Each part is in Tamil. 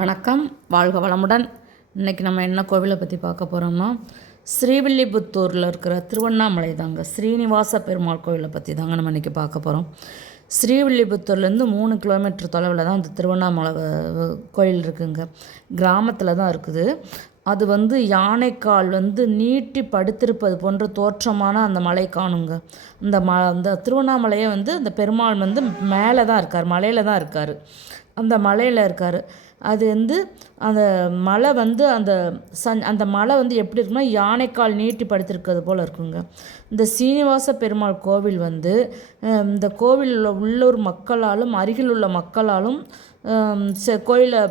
வணக்கம், வாழ்க வளமுடன். இன்றைக்கி நம்ம என்ன கோவிலை பற்றி பார்க்க போகிறோம்னா, ஸ்ரீவில்லிபுத்தூரில் இருக்கிற திருவண்ணாமலை தாங்க, ஸ்ரீனிவாச பெருமாள் கோவிலை பற்றி தாங்க நம்ம இன்றைக்கி பார்க்க போகிறோம். ஸ்ரீவில்லிபுத்தூர்லேருந்து 3 கிலோமீட்டர் தொலைவில் தான் அந்த திருவண்ணாமலை கோயில் இருக்குங்க. கிராமத்தில் தான் இருக்குது. அது யானைக்கால் நீட்டி படுத்திருப்பது போன்ற தோற்றமான அந்த மலை காணுங்க. அந்த திருவண்ணாமலையை அந்த பெருமாள் மேலே தான் இருக்கார், மலையில் தான் இருக்கார். அந்த மலையில் இருக்கார். அது அந்த மலை அந்த மலை எப்படி இருக்குன்னா, யானைக்கால் நீட்டி படுத்திருக்கிறது போல் இருக்குங்க. இந்த சீனிவாச பெருமாள் கோவில் இந்த கோவிலில் உள்ளூர் மக்களாலும் அருகில் உள்ள மக்களாலும் கோயிலை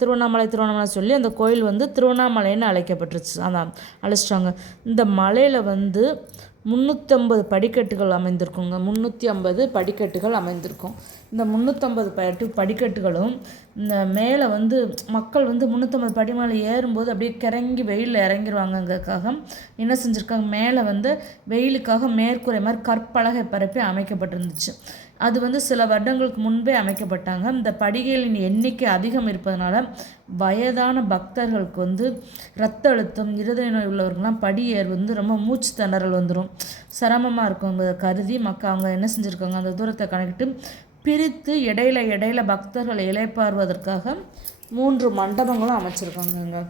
திருவண்ணாமலை சொல்லி அந்த கோயில் திருவண்ணாமலைன்னு அழைக்கப்பட்டுருச்சு. அதான் அழைச்சிட்டாங்க. இந்த மலையில் 350 படிக்கட்டுகள் அமைந்திருக்குங்க. 350 படிக்கட்டுகள் அமைந்திருக்கும். இந்த 350 படிக்கட்டுகளும் இந்த மேலே மக்கள் 350 படி மேலே ஏறும்போது அப்படியே கிறங்கி வெயிலில் இறங்கிடுவாங்கங்கிறதுக்காக என்ன செஞ்சுருக்காங்க, மேலே வெயிலுக்காக மேற்கூரை மாதிரி கற்பலகை பரப்பி அமைக்கப்பட்டிருந்துச்சு. அது சில வருடங்களுக்கு முன்பே அமைக்கப்பட்டாங்க. இந்த படிகளின் எண்ணிக்கை அதிகம் இருப்பதனால வயதான பக்தர்களுக்கு இரத்த அழுத்தம், இருதய நோய் உள்ளவர்கள்லாம் படி ஏர் ரொம்ப மூச்சு திணறல் வந்துடும், சிரமமாக இருக்குங்க கருதி அவங்க என்ன செஞ்சுருக்காங்க, அந்த தூரத்தை கணக்கிட்டு பிரித்து இடையில பக்தர்களை இளைப்பாறுவதற்காக 3 மண்டபங்களும் அமைச்சிருக்காங்க.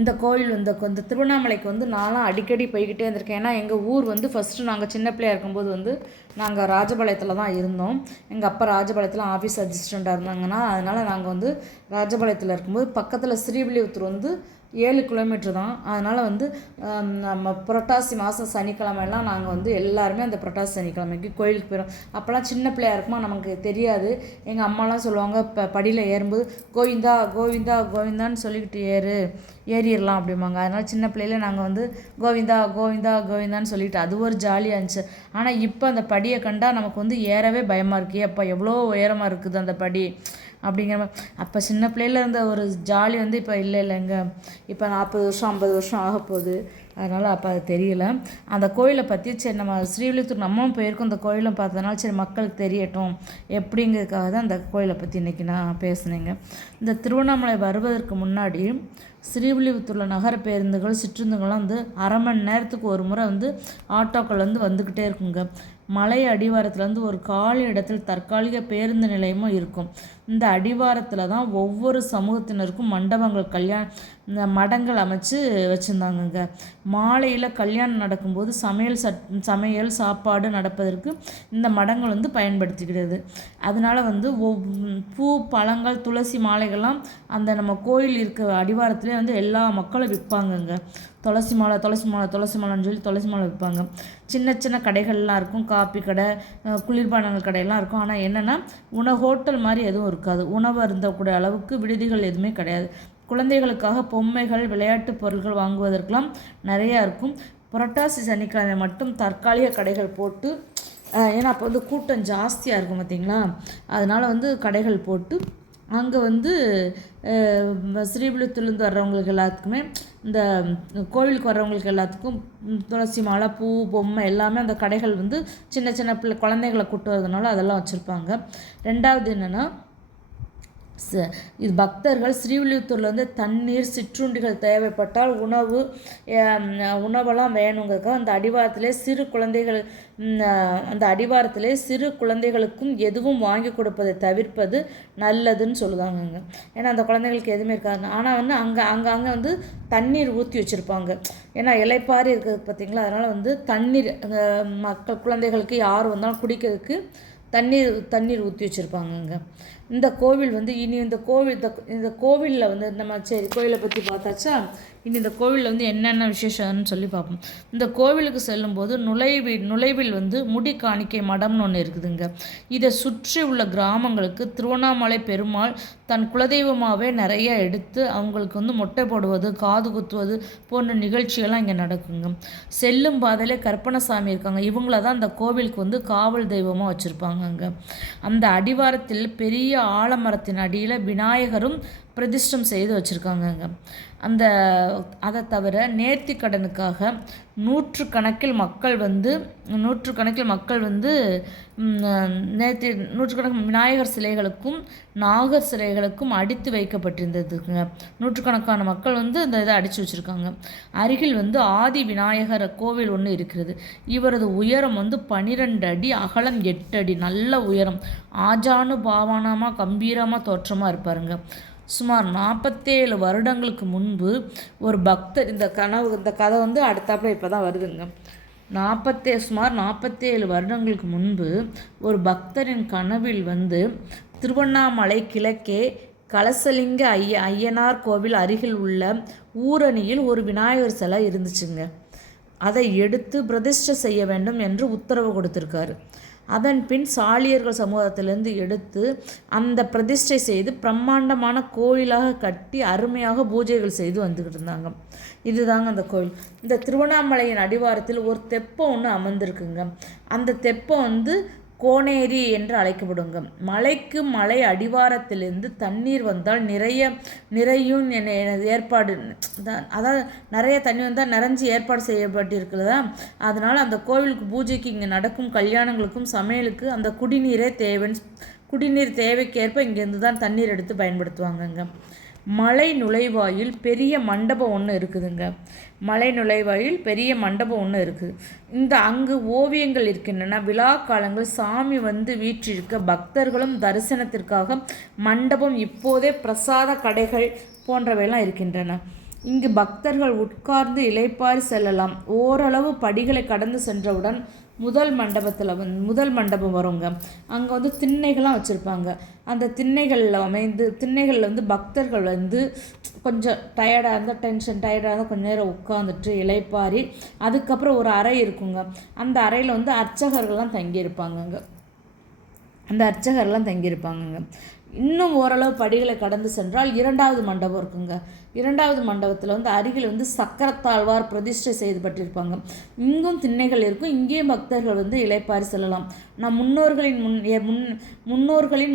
இந்த கோயில் இந்த திருவண்ணாமலைக்கு நான்லாம் அடிக்கடி போய்கிட்டே இருந்திருக்கேன். ஏன்னா எங்கள் ஊர் ஃபஸ்ட்டு நாங்கள் சின்ன பிள்ளையாக இருக்கும்போது நாங்கள் ராஜபாளையத்தில் தான் இருந்தோம். எங்கள் அப்பா ராஜபாளையத்தில் ஆஃபீஸ் அசிஸ்டண்ட்டாக இருந்தாங்கன்னா, அதனால் நாங்கள் ராஜபாளையத்தில் இருக்கும்போது பக்கத்தில் ஸ்ரீவில்லிபுத்தூர் 7 கிலோமீட்டர் தான். அதனால் நம்ம புரட்டாசி மாதம் சனிக்கிழமைலாம் நாங்கள் எல்லாருமே அந்த புரட்டாசி சனிக்கிழமைக்கு கோயிலுக்கு போயிடும். அப்போல்லாம் சின்ன பிள்ளையாக இருக்குமா, நமக்கு தெரியாது. எங்கள் அம்மாலாம் சொல்லுவாங்க, இப்போ படியில் ஏறும்போது கோவிந்தா கோவிந்தா கோவிந்தான்னு சொல்லிக்கிட்டு ஏறிடலாம் அப்படிம்பாங்க. அதனால் சின்ன பிள்ளையில நாங்கள் கோவிந்தா கோவிந்தா கோவிந்தான்னு சொல்லிட்டு அது ஒரு ஜாலியாக இருந்துச்சு. ஆனால் இப்போ அந்த படியை கண்டால் நமக்கு ஏறவே பயமாக இருக்குது. அப்போ எவ்வளோ உயரமாக இருக்குது அந்த படி அப்படிங்கிற மாதிரி. அப்போ சின்ன பிள்ளையில இருந்த ஒரு ஜாலி இப்போ இல்லைங்க. இப்போ 40 வருஷம் 50 வருஷம் ஆக போகுது. அதனால் அப்போ அது தெரியல. அந்த கோயிலை பற்றி சரி நம்ம ஸ்ரீவில்லிபுத்தூர் நம்மளும் போயிருக்கோம். அந்த கோயிலை பார்த்ததுனால சரி மக்களுக்கு தெரியட்டும் எப்படிங்கிறதுக்காக தான் அந்த கோயிலை பற்றி இன்றைக்கி நான் பேசுனேங்க. இந்த திருவண்ணாமலை வருவதற்கு முன்னாடி ஸ்ரீவில்லிபுத்தூரில் நகர பேருந்துகள் சிற்றுந்துகள்லாம் அரை மணி நேரத்துக்கு ஒரு முறை ஆட்டோக்கள் வந்துக்கிட்டே இருக்குங்க. மலை அடிவாரத்துலேருந்து ஒரு காலி இடத்தில் தற்காலிக பேருந்து நிலையமும் இருக்கும். இந்த அடிவாரத்தில் தான் ஒவ்வொரு சமூகத்தினருக்கும் மண்டபங்கள் மடங்கள் அமைச்சு வச்சுருந்தாங்கங்க. மாலையில் கல்யாணம் நடக்கும்போது சமையல் சாப்பாடு நடப்பதற்கு இந்த மடங்கள் பயன்படுத்திக்கிறது. அதனால் பூ பழங்கள் துளசி மாலைகள்லாம் அந்த நம்ம கோயில் இருக்க அடிவாரத்துலேயே எல்லா மக்களும் விற்பாங்கங்க. துளசி மாலைன்னு சொல்லி துளசி மாலை விற்பாங்க. சின்ன சின்ன கடைகள்லாம் இருக்கும், காப்பி கடை, குளிர்பானங்கள் கடையெல்லாம் இருக்கும். ஆனால் என்னென்னா ஹோட்டல் மாதிரி எதுவும் இருக்காது. உணவு அருந்தக்கூடிய அளவுக்கு விடுதிகள் எதுவுமே கிடையாது. குழந்தைகளுக்காக பொம்மைகள் விளையாட்டு பொருட்கள் வாங்குவதற்கெல்லாம் நிறையா இருக்கும். புரட்டாசி சனிக்கிழமை மட்டும் தற்காலிக கடைகள் போட்டு, ஏன்னா அப்போ கூட்டம் ஜாஸ்தியாக இருக்கும் பார்த்திங்களா, அதனால் கடைகள் போட்டு அங்கே ஸ்ரீவில்லிபுத்தூர்லேருந்து வர்றவங்களுக்கு எல்லாத்துக்குமே இந்த கோவிலுக்கு வர்றவங்களுக்கு எல்லாத்துக்கும் துளசி மாலை பூ பொம்மை எல்லாமே அந்த கடைகள் சின்ன சின்ன குழந்தைகளை கூட்டு வரதுனால அதெல்லாம் வச்சுருப்பாங்க. ரெண்டாவது என்னென்னா, இது பக்தர்கள் ஸ்ரீவில்லிபுத்தூரில் தண்ணீர் சிற்றுண்டிகள் தேவைப்பட்டால் உணவெல்லாம் வேணுங்கிறதுக்காக அந்த அடிவாரத்திலே சிறு குழந்தைகளுக்கும் எதுவும் வாங்கி கொடுப்பதை தவிர்ப்பது நல்லதுன்னு சொல்லுவாங்கங்க. ஏன்னா அந்த குழந்தைகளுக்கு எதுவுமே இருக்காது. ஆனால் அங்கே தண்ணீர் ஊற்றி வச்சுருப்பாங்க. ஏன்னா இலைப்பாரி இருக்கிறது பார்த்திங்களா, அதனால் தண்ணீர் குழந்தைகளுக்கு யார் வந்தாலும் குடிக்கிறதுக்கு தண்ணீர் ஊற்றி வச்சுருப்பாங்கங்க. இந்த கோவில் இனி இந்த கோவிலில் நம்ம சரி கோவிலை பற்றி பார்த்தாச்சா, இனி இந்த கோவிலில் என்னென்ன விசேஷம்னு சொல்லி பார்ப்போம். இந்த கோவிலுக்கு செல்லும்போது நுழைவில் முடி காணிக்கை மடம்னு ஒன்று இருக்குதுங்க. இதை சுற்றி உள்ள கிராமங்களுக்கு திருவண்ணாமலை பெருமாள் தன் குலதெய்வமாகவே நிறைய எடுத்து அவங்களுக்கு மொட்டை போடுவது, காது குத்துவது போன்ற நிகழ்ச்சிகள்லாம் இங்கே நடக்குங்க. செல்லும் பாதையிலே கற்பனசாமி இருக்காங்க. இவங்கள தான் அந்த கோவிலுக்கு காவல் தெய்வமாக வச்சுருப்பாங்கங்க. அந்த அடிவாரத்தில் பெரிய ஆலமரத்தின் அடியில் விநாயகரும் பிரதிஷ்டம் செய்து வச்சுருக்காங்கங்க. அதை தவிர நேர்த்தி கடனுக்காக நூற்றுக்கணக்கில் மக்கள் வந்து நூற்றுக்கணக்கான விநாயகர் சிலைகளுக்கும் நாகர் சிலைகளுக்கும் அடித்து வைக்கப்பட்டிருந்ததுங்க. நூற்றுக்கணக்கான மக்கள் வந்து இந்த இதை அடித்து வச்சுருக்காங்க. அருகில் வந்து ஆதி விநாயகர் கோவில் ஒன்று இருக்கிறது. இவரது உயரம் வந்து 12 அடி, அகலம் 8 அடி, நல்ல உயரம். ஆஜானு பாவானமாக கம்பீரமாக தோற்றமாக இருப்பாருங்க. சுமார் 47 வருடங்களுக்கு முன்பு ஒரு பக்தர், இந்த கதை வந்து அடுத்தாப்புல இப்போ தான் வருதுங்க. சுமார் 47 வருடங்களுக்கு முன்பு ஒரு பக்தரின் கனவில் வந்து திருவண்ணாமலை கிழக்கே கலசலிங்க ஐயனார் கோவில் அருகில் உள்ள ஊரணியில் ஒரு விநாயகர் சிலை இருந்துச்சுங்க. அதை எடுத்து பிரதிஷ்டை செய்ய வேண்டும் என்று உத்தரவு கொடுத்துருக்காரு. அதன் பின் சாலியர்கள் சமூகத்திலிருந்து எடுத்து அந்த பிரதிஷ்டை செய்து பிரம்மாண்டமான கோயிலாக கட்டி அருமையாக பூஜைகள் செய்து வந்துக்கிட்டு இருந்தாங்க. இதுதாங்க அந்த கோயில். இந்த திருவண்ணாமலையின் அடிவாரத்தில் ஒரு தெப்பம் ஒன்று அமர்ந்திருக்குங்க. அந்த தெப்பம் வந்து கோனேரி என்று அழைக்கப்படுங்க. மலை அடிவாரத்திலிருந்து தண்ணீர் வந்தால் நிறையும் ஏற்பாடு, அதாவது நிறைய தண்ணி வந்தால் நிறைஞ்சி ஏற்பாடு செய்யப்பட்டிருக்கிறதா. அதனால் அந்த கோவிலுக்கு பூஜைக்கு இங்கே நடக்கும் கல்யாணங்களுக்கும் சமையலுக்கு அந்த குடிநீர் தேவைக்கேற்ப இங்கேருந்து தான் தண்ணீர் எடுத்து பயன்படுத்துவாங்கங்க. மலை நுழைவாயில் பெரிய மண்டபம் ஒன்று இருக்குதுங்க. மலை நுழைவாயில் பெரிய மண்டபம் ஒன்று இருக்குது. அங்கு ஓவியங்கள் இருக்கின்றன. விழா காலங்கள் சாமி வந்து வீற்றிருக்க பக்தர்களும் தரிசனத்திற்காக மண்டபம் இப்போதே பிரசாத கடைகள் போன்றவையெல்லாம் இருக்கின்றன. இங்கு பக்தர்கள் உட்கார்ந்து இளைப்பாரி செல்லலாம். ஓரளவு படிகளை கடந்து சென்றவுடன் முதல் மண்டபம் வருங்க. அங்கே வந்து திண்ணைகள்லாம் வச்சுருப்பாங்க. அந்த திண்ணைகளில் வந்து பக்தர்கள் வந்து கொஞ்சம் டயர்டாக இருந்தால் டயர்டாக இருந்தால் கொஞ்சம் நேரம் உட்காந்துட்டு இளைப்பாரி அதுக்கப்புறம் ஒரு அறை இருக்குங்க. அந்த அறையில் வந்து அர்ச்சகர்கள்லாம் தங்கியிருப்பாங்கங்க. இன்னும் ஓரளவு படிகளை கடந்து சென்றால் 2வது மண்டபம் இருக்குங்க. 2வது மண்டபத்தில் வந்து அருகில் வந்து சக்கரத்தாழ்வார் பிரதிஷ்டை செய்யப்பட்டிருப்பாங்க. இங்கும் திண்ணைகள் இருக்கும். இங்கேயும் பக்தர்கள் வந்து இளைப்பாரி செல்லலாம். நம் முன்னோர்களின்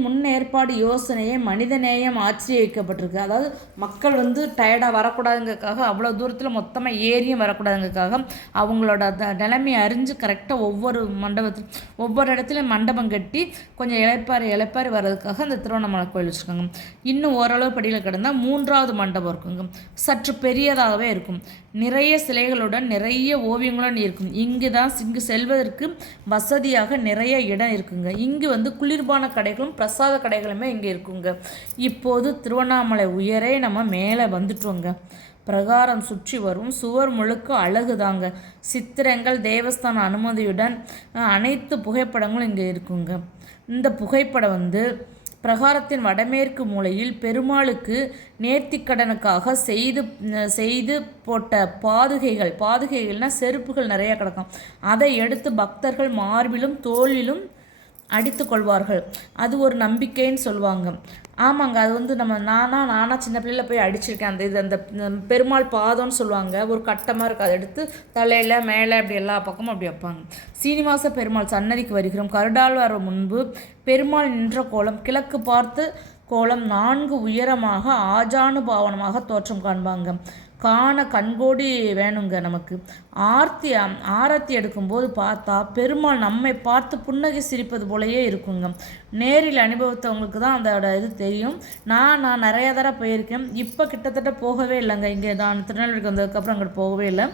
முன் ஏற்பாடு யோசனையை மனிதநேயம் ஆச்சரியக்கப்பட்டிருக்கு. அதாவது மக்கள் வந்து டயர்டாக வரக்கூடாதுங்கிறதுக்காக அவ்வளோ தூரத்தில் மொத்தமாக ஏறியும் வரக்கூடாதுங்கிறதுக்காக அவங்களோட நிலைமையை அறிஞ்சு கரெக்டாக ஒவ்வொரு இடத்துலையும் மண்டபம் கட்டி கொஞ்சம் இளைப்பாரி வர்றதுக்காக அந்த திருவண்ணாமலை கோயில் வச்சுருக்காங்க. இன்னும் ஓரளவு படியில் கிடந்தால் 3வது மண்டபம் இருக்குங்க. சற்று பெரியதாகவே இருக்கும். நிறைய சிலைகளுடன் நிறைய ஓவியங்களுடன் இருக்கும். இங்கு செல்வதற்கு வசதியாக நிறைய இடம் இருக்குங்க. இங்கு வந்து குளிர்பான கடைகளும் பிரசாத கடைகளுமே இங்கே இருக்குங்க. இப்போது திருவண்ணாமலை உயரே நம்ம மேலே வந்துட்டோங்க. பிரகாரம் சுற்றி வரும் சுவர் முழுக்க அழகுதாங்க. சித்திரங்கள், தேவஸ்தான அனுமதியுடன் அனைத்து புகைப்படங்களும் இங்கே இருக்குங்க. இந்த புகைப்படம் வந்து பிரகாரத்தின் வடமேற்கு மூலையில் பெருமாளுக்கு நேர்த்திக்கடனுக்காக செய்து போட்ட பாதுகைகள்னால் செருப்புகள் நிறைய கிடக்கும். அதை எடுத்து பக்தர்கள் மார்பிலும் தோளிலும் அடித்து கொள்வார்கள். அது ஒரு நம்பிக்கைன்னு சொல்லுவாங்க. ஆமாங்க, அது வந்து நானாக சின்ன பிள்ளையில் போய் அடிச்சிருக்கேன். அந்த பெருமாள் பாதம்னு சொல்லுவாங்க. ஒரு கட்டமாக இருக்குது. அதை எடுத்து தலையில் மேலே அப்படி எல்லா பக்கமும் அப்படி வைப்பாங்க. சீனிவாச பெருமாள் சன்னதிக்கு வருகிறோம். கருடாழ்வார் முன்பு பெருமாள் நின்ற கோலம் கிழக்கு பார்த்து கோலம் 4 உயரமாக ஆஜானுபாவனமாக தோற்றம் காண்பாங்க. காண கண்கோடி வேணுங்க. நமக்கு ஆரத்தி எடுக்கும்போது பார்த்தா பெருமாள் நம்மை பார்த்து புன்னகை சிரிப்பது போலயே இருக்குங்க. நேரில் அனுபவித்தவங்களுக்கு தான் அதோட இது தெரியும். நான் நிறைய தடவை போயிருக்கேன். இப்போ கிட்டத்தட்ட போகவே இல்லைங்க. இங்கே நான் திருநெல்வேலிக்கு வந்ததுக்கப்புறம் அங்கிட்டு போகவே இல்லை.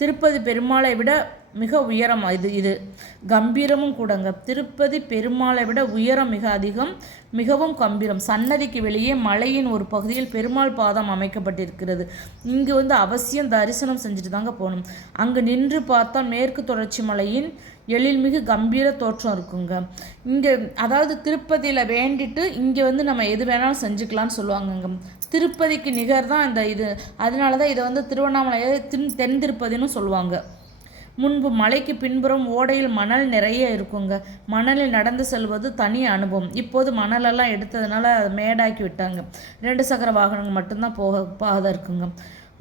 திருப்பதி பெருமாளை விட மிக உயரம் இது கம்பீரமும் கூடங்க. திருப்பதி பெருமாளை விட உயரம் மிக அதிகம், மிகவும் கம்பீரம். சன்னதிக்கு வெளியே மலையின் ஒரு பகுதியில் பெருமாள் பாதம் அமைக்கப்பட்டிருக்கிறது. இங்கு வந்து அவசியம் தரிசனம் செஞ்சுட்டு தாங்க போகணும். அங்கு நின்று பார்த்தால் மேற்கு தொடர்ச்சி மலையின் எழில்மிகு கம்பீர தோற்றம் இருக்குங்க. இங்கே அதாவது திருப்பதியில் வேண்டிட்டு இங்கே வந்து நம்ம எது வேணாலும் செஞ்சுக்கலான்னு சொல்லுவாங்கங்க. திருப்பதிக்கு நிகர் தான் இது. அதனால தான் இதை வந்து திருவண்ணாமலையை தென் திருப்பதின்னு சொல்லுவாங்க. முன்பு மலைக்கு பின்புறம் ஓடையில் மணல் நிறைய இருக்குங்க. மணலில் நடந்து செல்வது தனி அனுபவம். இப்போது மணலெல்லாம் எடுத்ததுனால மேடாக்கி விட்டாங்க. 2 சக்கர வாகனங்கள் மட்டும்தான் பாதை இருக்குங்க.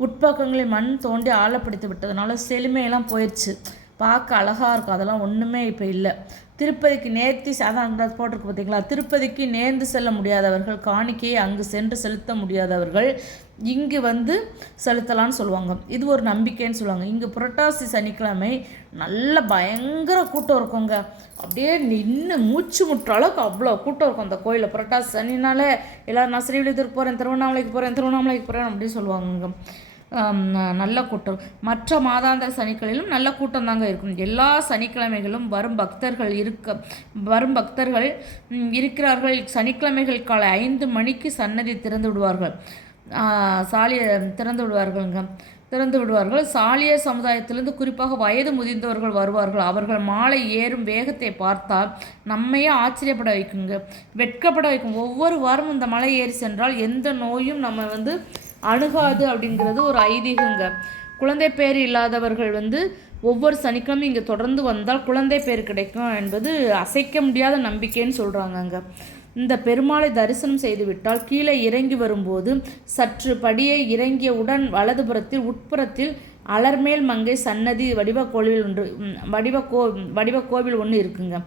உட்பக்கங்களில் மண் தோண்டி ஆழப்படுத்தி விட்டதுனால செழுமையெல்லாம் போயிடுச்சு. பார்க்க அழகாக இருக்கும். அதெல்லாம் ஒன்றுமே இப்போ இல்லை. திருப்பதிக்கு நேர்த்தி அதான் போட்டிருக்கு பார்த்தீங்களா, திருப்பதிக்கு நேர்ந்து செல்ல முடியாதவர்கள், காணிக்கையை அங்கு சென்று செலுத்த முடியாதவர்கள் இங்கு வந்து செலுத்தலான்னு சொல்லுவாங்க. இது ஒரு நம்பிக்கைன்னு சொல்லுவாங்க. இங்கே புரட்டாசி சனிக்கிழமை நல்ல பயங்கர கூட்டம் இருக்குங்க. அப்படியே நின்று மூச்சு முட்டுற அளவுக்கு அவ்வளோ கூட்டம் இருக்கும் அந்த கோயிலில். புரட்டாசி சனினாலே எல்லோரும் நான் ஸ்ரீவில்லிபுத்தூருக்கு போகிறேன், திருவண்ணாமலைக்கு போகிறேன் அப்படின்னு சொல்லுவாங்க. நல்ல கூட்டம். மற்ற மாதாந்திர சனிக்கிழமையிலும் நல்ல கூட்டம் தாங்க இருக்கும். எல்லா சனிக்கிழமைகளும் வரும் பக்தர்கள் இருக்கிறார்கள். சனிக்கிழமைகள் காலை 5 மணிக்கு சன்னதி திறந்து விடுவார்கள். திறந்து விடுவார்கள். சாலிய சமுதாயத்திலிருந்து குறிப்பாக வயது முதிர்ந்தவர்கள் வருவார்கள். அவர்கள் மாலை ஏறும் வேகத்தை பார்த்தால் நம்மையே ஆச்சரியப்பட வைக்குங்க, வெட்கப்பட வைக்கும். ஒவ்வொரு வாரமும் இந்த மலை ஏறி சென்றால் எந்த நோயும் நம்ம வந்து அணுகாது அப்படிங்கிறது ஒரு ஐதீகங்க. குழந்தை பேர் இல்லாதவர்கள் வந்து ஒவ்வொரு சனிக்கிழமையும் இங்கே தொடர்ந்து வந்தால் குழந்தை பேர் கிடைக்கும் என்பது அசைக்க முடியாத நம்பிக்கைன்னு சொல்கிறாங்கங்க. இந்த பெருமாளை தரிசனம் செய்துவிட்டால் கீழே இறங்கி வரும்போது சற்று படியை இறங்கியவுடன் வலதுபுறத்தில் உட்புறத்தில் அலர்மேல் மங்கை சன்னதி வடிவ கோவில் ஒன்று இருக்குங்க.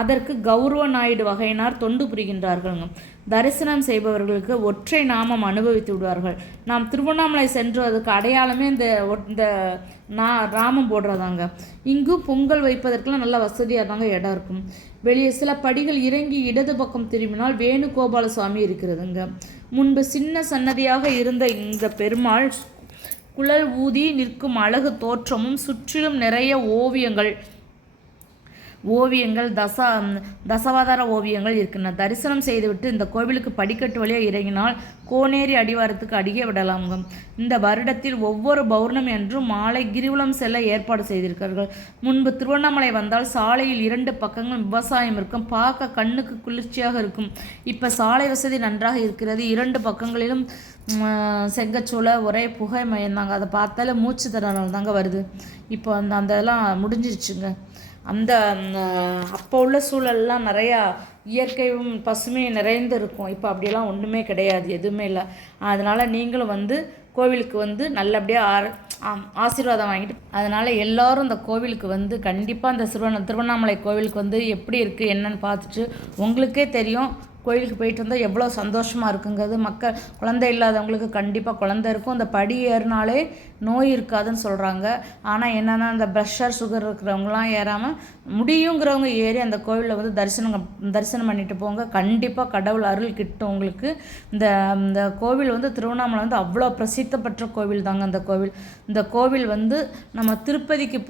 அதற்கு கௌரவ நாயுடு வகையினார் தொண்டு புரிகின்றார்கள்ங்க. தரிசனம் செய்பவர்களுக்கு ஒற்றை நாமம் அனுபவித்து விடுவார்கள். நாம் திருவண்ணாமலை சென்றுவதற்கு அடையாளமே இந்த நாமம் போடுறதாங்க. இங்கும் பொங்கல் வைப்பதற்கெல்லாம் நல்ல வசதியாக தாங்க இடம் இருக்கும். வெளியே சில படிகள் இறங்கி இடது பக்கம் திரும்பினால் வேணுகோபால சுவாமி இருக்கிறதுங்க. முன்பு சின்ன சன்னதியாக இருந்த இந்த பெருமாள் குழல் ஊதி நிற்கும் அழகு தோற்றமும் சுற்றிலும் நிறைய ஓவியங்கள் தசவாதார ஓவியங்கள் இருக்கின்றன. தரிசனம் செய்துவிட்டு இந்த கோவிலுக்கு படிக்கட்டு வழியாக இறங்கினால் கோனேரி அடிவாரத்துக்கு அடியே விடலாங்க. இந்த வருடத்தில் ஒவ்வொரு பௌர்ணமி என்றும் மாலை கிரிவலம் செல்ல ஏற்பாடு செய்திருக்கிறார்கள். முன்பு திருவண்ணாமலை வந்தால் சாலையில் 2 பக்கங்களும் விவசாயம் இருக்கும், பார்க்க கண்ணுக்கு குளிர்ச்சியாக இருக்கும். இப்போ சாலை வசதி நன்றாக இருக்கிறது. 2 பக்கங்களிலும் செங்கச்சோலை ஒரே புகை மயந்தாங்க. அதை பார்த்தாலே மூச்சு திணறல் தாங்க வருது. இப்போ அந்த இதெல்லாம் முடிஞ்சிருச்சுங்க. அந்த அப்போ உள்ள சூழல்லாம் நிறையா இயற்கையும் பசுமையும் நிறைந்து இருக்கும். இப்போ அப்படியெல்லாம் ஒன்றுமே கிடையாது, எதுவுமே இல்லை. அதனால் நீங்களும் வந்து கோவிலுக்கு வந்து நல்லபடியாக ஆசீர்வாதம் வாங்கிட்டு, அதனால் எல்லோரும் இந்த கோவிலுக்கு வந்து கண்டிப்பாக இந்த திருவண்ணாமலை கோவிலுக்கு வந்து எப்படி இருக்குது என்னன்னு பார்த்துட்டு உங்களுக்கே தெரியும். கோயிலுக்கு போயிட்டு வந்தால் எவ்வளோ சந்தோஷமாக இருக்குங்கிறது. குழந்தை இல்லாதவங்களுக்கு கண்டிப்பாக குழந்தை இருக்கும். இந்த படி ஏறினாலே நோய் இருக்காதுன்னு சொல்கிறாங்க. ஆனால் என்னென்னா இந்த ப்ரெஷர் சுகர் இருக்கிறவங்களாம் ஏறாமல் முடியுங்கிறவங்க ஏறி அந்த கோவிலில் வந்து தரிசனம் பண்ணிட்டு போங்க. கண்டிப்பாக கடவுள் அருள் கிட்டும் உங்களுக்கு. இந்த கோவில் வந்து திருவண்ணாமலை வந்து அவ்வளோ பிரசித்த பெற்ற கோவில் தாங்க. இந்த கோவில் வந்து நம்ம திருப்பதிக்கு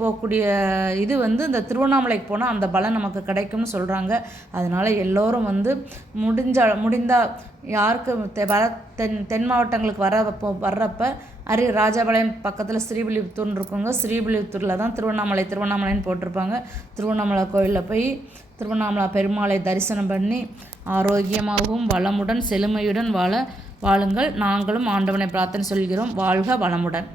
போகக்கூடிய இது வந்து இந்த திருவண்ணாமலைக்கு போனால் அந்த பலன் நமக்கு கிடைக்கும்னு சொல்கிறாங்க. அதனால் எல்லோரும் வந்து முடிந்தால் யாருக்கு தென் மாவட்டங்களுக்கு வர்றப்ப ராஜபாளையம் பக்கத்தில் ஸ்ரீவில்லிபுத்தூர்னு இருக்குங்க. ஸ்ரீவில்லிபுத்தூரில் தான் திருவண்ணாமலைன்னு போட்டிருப்பாங்க. திருவண்ணாமலை கோயிலில் போய் திருவண்ணாமலை பெருமாளை தரிசனம் பண்ணி ஆரோக்கியமாகவும் வளமுடன் செழுமையுடன் வாழுங்கள். நாங்களும் ஆண்டவனை பிரார்த்தனை சொல்கிறோம். வாழ்க வளமுடன்.